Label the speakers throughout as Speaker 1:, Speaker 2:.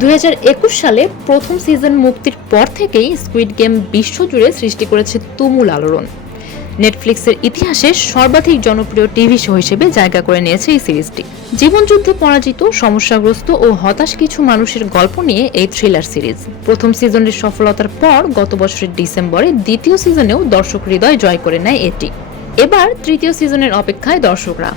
Speaker 1: দুই সালে প্রথম সিজন মুক্তির পর থেকেই স্কুইড গেম বিশ্বজুড়ে সৃষ্টি করেছে তুমুল আলোড়ন। নেটফ্লিক্সের ইতিহাসে সর্বাধিক জনপ্রিয় টিভি শো হিসেবে জায়গা করে নিয়েছে এই সিরিজটি। জীবনযুদ্ধে পরাজিত, সমস্যাগ্রস্ত ও হতাশ কিছু মানুষের গল্প নিয়ে এই থ্রিলার সিরিজ। প্রথম সিজনের সফলতার পর গত বছরের ডিসেম্বরে দ্বিতীয় সিজনেও দর্শক হৃদয় জয় করে নেয় এটি। এবার তৃতীয় সিজনের অপেক্ষায় দর্শকরা।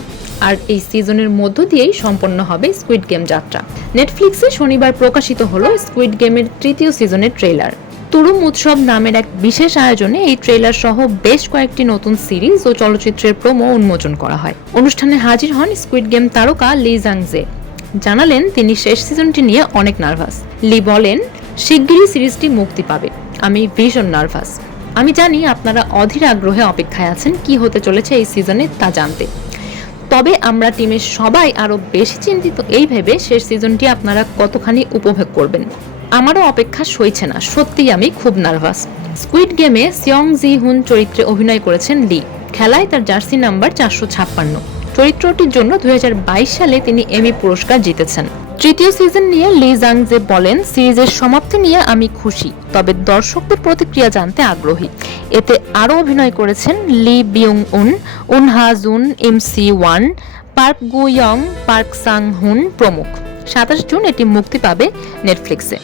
Speaker 1: আর এই সিজনের মধ্য দিয়েই সম্পন্ন হবে স্কুইড গেম যাত্রা। নেটফ্লিক্সে শনিবার প্রকাশিত হলো স্কুইড গেমের তৃতীয় সিজনের ট্রেলার তুরুম উৎসব নামের এক বিশেষ আয়োজনে এই ট্রেলার সহ বেশ কয়েকটি নতুন সিরিজ ও চলচ্চিত্রের প্রোমো উন্মোচন করা হয়। অনুষ্ঠানে হাজির হন স্কুইড গেম তারকা লি জাংজে জানালেন, তিনি শেষ সিজনটি নিয়ে অনেক নার্ভাস। লি বলেন, শিগগিরই সিরিজটি মুক্তি পাবে। আমি ভীষণ নার্ভাস। আমি জানি আপনারা অধীর আগ্রহে অপেক্ষায় আছেন, কি হতে চলেছে এই সিজনে তা জানতে। তবে আমরা টিমের সবাই আরও বেশি চিন্তিত, এই ভেবে শেষ সিজনটি আপনারা কতখানি উপভোগ করবেন? আমারও অপেক্ষা সইছে না, সত্যিই আমি খুব নার্ভাস। স্কুইড গেমে সিয়ং জি হুন চরিত্রে অভিনয় করেছেন লি। খেলায় তার জার্সি নাম্বার চারশো ছাপ্পান্ন। চরিত্রটির জন্য দুই হাজার বাইশ সালে তিনি এমি পুরস্কার জিতেছেন। তৃতীয় সিজন নিয়ে লি জাং যে বলেন, সিরিজের সমাপ্তি নিয়ে আমি খুশি, তবে দর্শকদের প্রতিক্রিয়া জানতে আগ্রহী। এতে আরও অভিনয় করেছেন Lee Byung hun উনহাজুন Im Si wan, Park গুয়ং পার্ক সাং হুন প্রমুখ। সাতাশ জুন এটি মুক্তি পাবে নেটফ্লিক্সে।